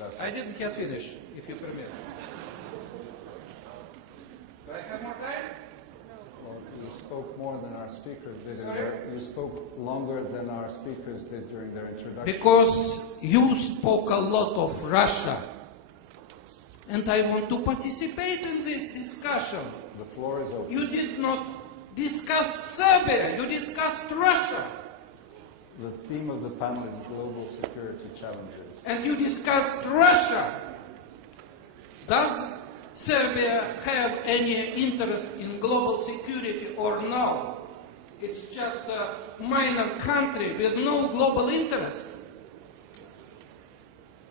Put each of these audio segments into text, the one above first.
Ambassador. I didn't yet finish, if you permit. Do I have more time? Well, you spoke more than our speakers did. Sorry? You spoke longer than our speakers did during their introduction. Because you spoke a lot of Russia. And I want to participate in this discussion. The floor is open. You did not discuss Serbia, you discussed Russia. The theme of the panel is global security challenges. And you discussed Russia. Does Serbia have any interest in global security or no? It's just a minor country with no global interest.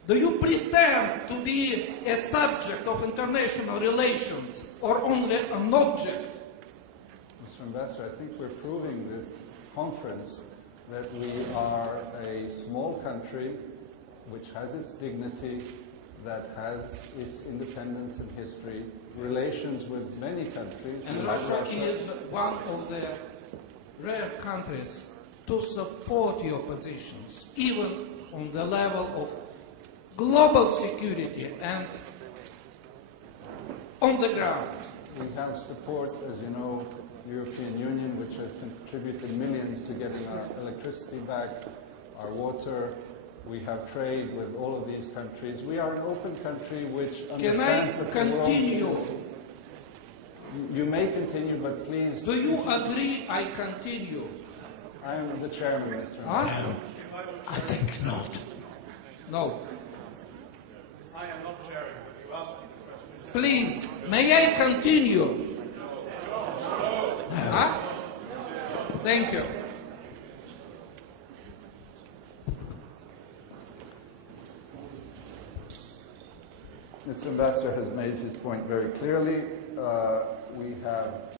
Do you pretend to be a subject of international relations or only an object? Mr. Ambassador, I think we're proving this conference that we are a small country which has its dignity, that has its independence and history, relations with many countries. And Russia is one of the rare countries to support your positions, even on the level of global security and on the ground. We have support, as you know, European Union, which has contributed millions to getting our electricity back, our water. We have trade with all of these countries. We are an open country which understands that the world... Can I continue? You may continue, but please... Do you agree I continue? I am the chairman, Mr. Huh? No, I think not. No. I am not chairing, but you asked me the question. Please, may I continue? Huh? Thank you. Mr. Ambassador has made his point very clearly. We have